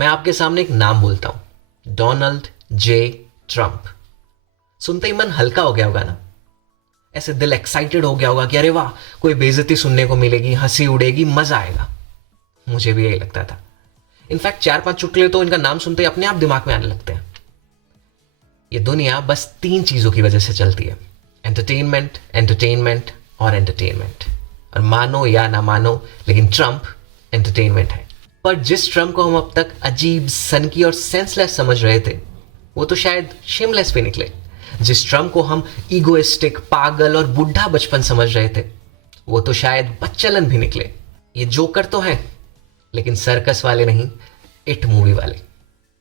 मैं आपके सामने एक नाम बोलता हूं, डोनाल्ड जे ट्रंप। सुनते ही मन हल्का हो गया होगा ना, ऐसे दिल एक्साइटेड हो गया होगा कि अरे वाह, कोई बेइज्जती सुनने को मिलेगी, हंसी उड़ेगी, मजा आएगा। मुझे भी यही लगता था। इनफैक्ट 4-5 चुटकुले तो इनका नाम सुनते ही अपने आप दिमाग में आने लगते हैं। ये दुनिया बस 3 चीजों की वजह से चलती है, एंटरटेनमेंट, एंटरटेनमेंट और एंटरटेनमेंट। और मानो या ना मानो, लेकिन ट्रंप एंटरटेनमेंट है। पर जिस ट्रंप को हम अब तक अजीब, सनकी और सेंसलेस समझ रहे थे, वो तो शायद शेमलेस भी निकले। जिस ट्रंप को हम ईगोइस्टिक, पागल और बुढ़ा बचपन समझ रहे थे, वो तो शायद बच्चलन भी निकले। ये जोकर तो हैं, लेकिन सर्कस वाले नहीं, इट मूवी वाले।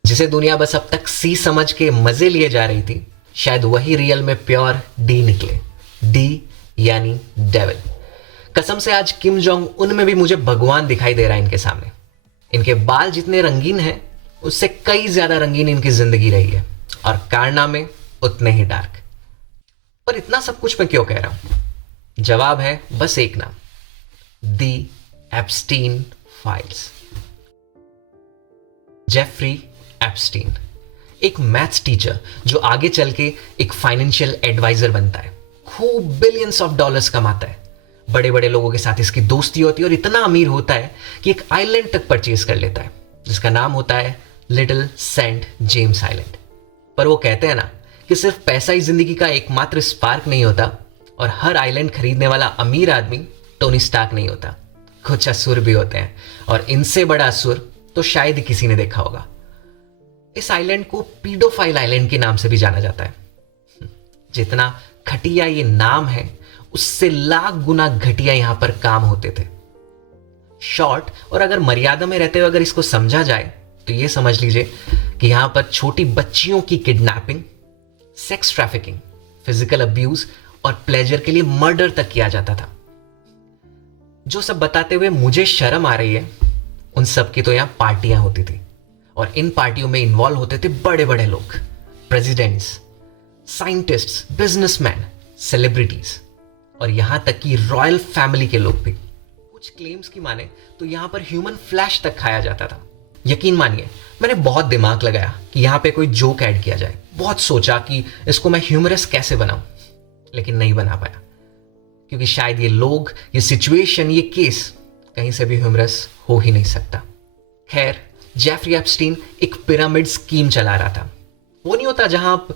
जिसे दुनिया बस अब तक सी समझ के मजे लिए जा रही थी, शायद वही रियल में प्योर डी निकले। डी यानी डेविल। कसम से आज किम जोंग उन में भी मुझे भगवान दिखाई दे रहा है इनके सामने। इनके बाल जितने रंगीन हैं, उससे कई ज्यादा रंगीन इनकी जिंदगी रही है, और कारनामे उतने ही डार्क। पर इतना सब कुछ मैं क्यों कह रहा हूं? जवाब है बस एक नाम, दी एप्स्टीन फाइल्स। जेफरी एप्स्टीन, एक मैथ्स टीचर जो आगे चल के एक फाइनेंशियल एडवाइजर बनता है, खूब बिलियंस ऑफ डॉलर्स कमाता है, बड़े बड़े लोगों के साथ इसकी दोस्ती होती है और इतना अमीर होता है कि एक आइलैंड तक परचेज कर लेता है, जिसका नाम होता है लिटिल सेंट जेम्स आइलैंड। पर वो कहते हैं ना कि सिर्फ पैसा ही जिंदगी का एकमात्र स्पार्क नहीं होता, और हर आइलैंड खरीदने वाला अमीर आदमी टोनी स्टार्क नहीं होता। कुछ असुर भी होते हैं, और इनसे बड़ा असुर तो शायद ही किसी ने देखा होगा। इस आइलैंड को पीडोफाइल आइलैंड के नाम से भी जाना जाता है। जितना घटिया ये नाम है, उससे लाख गुना घटिया यहां पर काम होते थे। शॉर्ट और अगर मर्यादा में रहते हुए अगर इसको समझा जाए, तो ये समझ लीजिए कि यहां पर छोटी बच्चियों की kidnapping, sex trafficking, physical abuse और प्लेजर के लिए मर्डर तक किया जाता था। जो सब बताते हुए मुझे शर्म आ रही है, उन सब की तो यहां पार्टियां होती थी, और इन पार्टियों में इन्वॉल्व होते थे बड़े बड़े लोग, प्रेसिडेंट्स, साइंटिस्ट्स, बिजनेसमैन, सेलिब्रिटीज, और यहां तक कि रॉयल फैमिली के लोग भी। कुछ क्लेम्स की माने तो यहां पर ह्यूमन फ्लैश तक खाया जाता था। यकीन मानिए, मैंने बहुत दिमाग लगाया कि यहां पे कोई जोक ऐड किया जाए, बहुत सोचा कि इसको मैं ह्यूमरस कैसे बनाऊं, लेकिन नहीं बना पाया, क्योंकि शायद ये लोग, ये सिचुएशन, ये केस कहीं से भी ह्यूमरस हो ही नहीं सकता। खैर, जेफरी एप्स्टीन एक पिरामिड स्कीम चला रहा था। वो नहीं होता जहां आप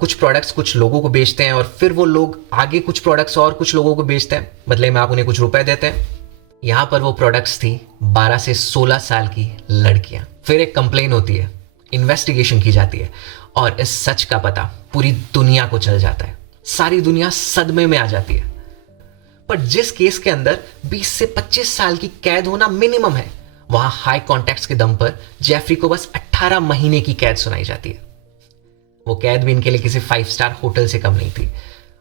कुछ प्रोडक्ट्स कुछ लोगों को बेचते हैं, और फिर वो लोग आगे कुछ प्रोडक्ट्स और कुछ लोगों को बेचते हैं, बदले में आप उन्हें कुछ रुपए देते हैं। यहां पर वो प्रोडक्ट्स थी 12 से 16 साल की लड़कियां। फिर एक कंप्लेन होती है, इन्वेस्टिगेशन की जाती है, और इस सच का पता पूरी दुनिया को चल जाता है। सारी दुनिया सदमे में आ जाती है। पर जिस केस के अंदर 20 से 25 साल की कैद होना मिनिमम है, वहां हाई कॉन्टैक्ट्स के दम पर जेफरी को बस 18 महीने की कैद सुनाई जाती है। वो कैद भी इनके लिए किसी 5 स्टार होटल से कम नहीं थी,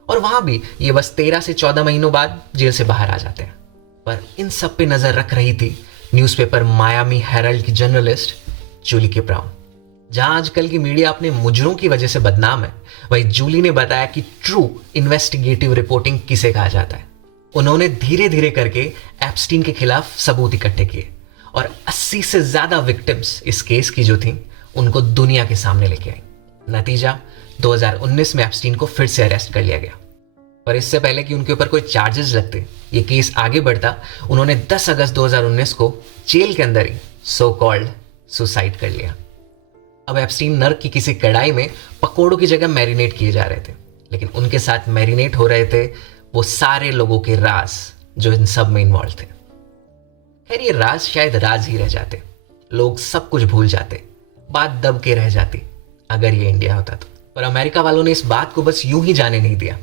और वहां भी ये बस 13 से 14 महीनों बाद जेल से बाहर आ जाते हैं। पर इन सब पे नजर रख रही थी न्यूज़पेपर मायामी हेराल्ड की जर्नलिस्ट जूली के ब्राउन। जहां आजकल की मीडिया अपने मुजरों की वजह से बदनाम है, वही जूली ने बताया कि ट्रू इन्वेस्टिगेटिव रिपोर्टिंग किसे कहा जाता है। उन्होंने धीरे धीरे करके एप्स्टीन के खिलाफ सबूत इकट्ठे किए, और 80 से ज्यादा विक्टिम्स इस केस की जो थी, उनको दुनिया के सामने लेके आई। नतीजा, 2019 में एप्स्टीन को फिर से अरेस्ट कर लिया गया। पर इससे पहले कि उनके ऊपर कोई चार्जेस लगते, ये केस आगे बढ़ता, उन्होंने 10 अगस्त 2019 को जेल के अंदर ही सो कॉल्ड सुसाइड कर लिया। अब एप्स्टीन नर्क की किसी कढ़ाई में पकोड़ों की जगह मैरिनेट किए जा रहे थे, लेकिन उनके साथ मैरिनेट हो रहे थे वो सारे लोगों के राज जो इन सब में इन्वॉल्व थे। खैर, ये राज शायद राज ही रह जाते, लोग सब कुछ भूल जाते, बात दब के रह जाती अगर ये इंडिया होता तो। पर अमेरिका वालों ने इस बात को बस यूं ही जाने नहीं दिया,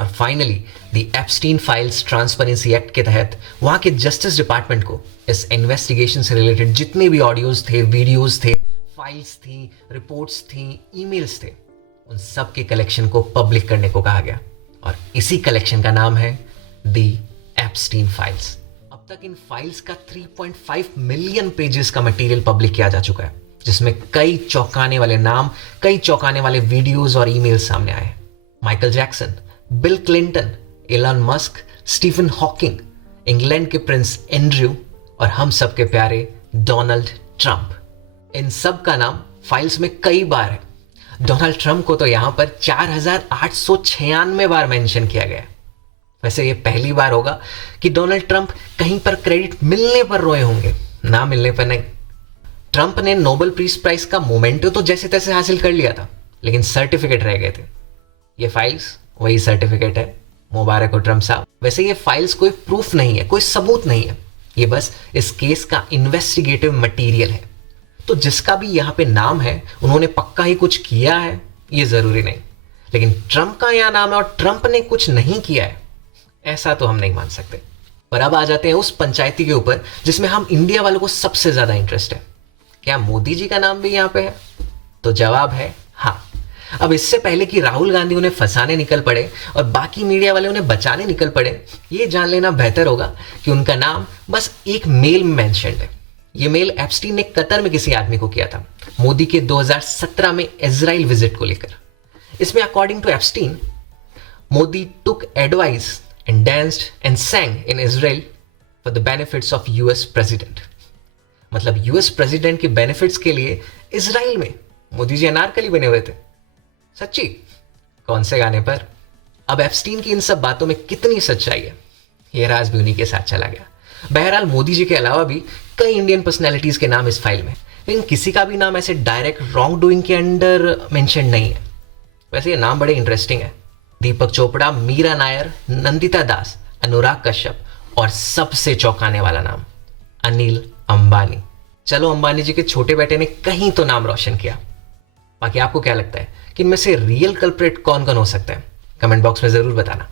और finally the Epstein files transparency act के तहत वहां के जस्टिस डिपार्टमेंट को इस इन्वेस्टिगेशन से रिलेटेड जितने भी ऑडियोज थे, वीडियोज थे, फाइल्स थी, रिपोर्ट्स थी, ईमेल्स थे, उन सब के कलेक्शन को पब्लिक करने को कहा गया, और इसी कलेक्शन का नाम है द एप्स्टीन फाइल्स। अब तक इन फाइल्स का 3.5 मिलियन पेजेस का मटेरियल पब्लिक किया जा चुका है, जिसमें कई चौंकाने वाले नाम, कई चौंकाने वाले वीडियोस और ईमेल्स सामने आए। Michael Jackson, Bill Clinton, Elon Musk, Stephen Hawking, England के प्रिंस एंड्रयू, और हम सबके प्यारे डोनाल्ड ट्रंप। इन सब का नाम फाइल्स में कई बार है। डोनाल्ड ट्रंप को तो यहां पर 4896 बार मेंशन किया गया। वैसे ये पहली बार होगा कि डोनाल्ड ट्रंप कहीं पर क्रेडिट मिलने पर रोए होंगे, ना मिलने पर नहीं। ट्रंप ने नोबेल पीस प्राइज का मोमेंटो तो जैसे तैसे हासिल कर लिया था, लेकिन सर्टिफिकेट रह गए थे। ये फाइल्स वही सर्टिफिकेट है। मुबारक हो ट्रंप साहब। वैसे ये फाइल्स कोई प्रूफ नहीं है, कोई सबूत नहीं है, ये बस इस केस का इन्वेस्टिगेटिव मटेरियल है। तो जिसका भी यहाँ पे नाम है उन्होंने पक्का ही कुछ किया है, ये जरूरी नहीं। लेकिन ट्रंप का यहाँ नाम है और ट्रंप ने कुछ नहीं किया है, ऐसा तो हम नहीं मान सकते। पर अब आ जाते हैं उस पंचायती के ऊपर जिसमें हम इंडिया वालों को सबसे ज्यादा इंटरेस्ट है। क्या मोदी जी का नाम भी यहाँ पे है? तो जवाब है हाँ। अब इससे पहले कि राहुल गांधी उन्हें फंसाने निकल पड़े और बाकी मीडिया वाले उन्हें बचाने निकल पड़े, ये जान लेना बेहतर होगा कि उनका नाम बस एक मेल में मेंशन्ड है। ये मेल एप्स्टीन ने कतर में किसी आदमी को किया था, मोदी के 2017 में इजराइल विजिट को लेकर। इसमें according to Epstein, Modi took advice and danced and sang in Israel for the benefits of US president। मतलब यूएस प्रेसिडेंट के बेनिफिट्स के लिए इजराइल में मोदी जी अनारकली बने हुए थे। सच्ची? कौन से गाने पर? अब एप्स्टीन की इन सब बातों में कितनी सच्चाई है, ये राज भी उन्हीं के साथ चला गया। बहरहाल मोदी जी के अलावा भी कई इंडियन पर्सनैलिटीज के नाम इस फाइल में, लेकिन किसी का भी नाम ऐसे डायरेक्ट रॉन्ग डूइंग के अंडर मेंशन नहीं है। वैसे ये नाम बड़े इंटरेस्टिंग है। दीपक चोपड़ा, मीरा नायर, नंदिता दास, अनुराग कश्यप और सबसे चौंकाने वाला नाम अनिल अंबानी। चलो, अंबानी जी के छोटे बेटे ने कहीं तो नाम रोशन किया। बाकी आपको क्या लगता है कि इनमें से रियल कल्प्रिट कौन कौन हो सकता है? कमेंट बॉक्स में जरूर बताना।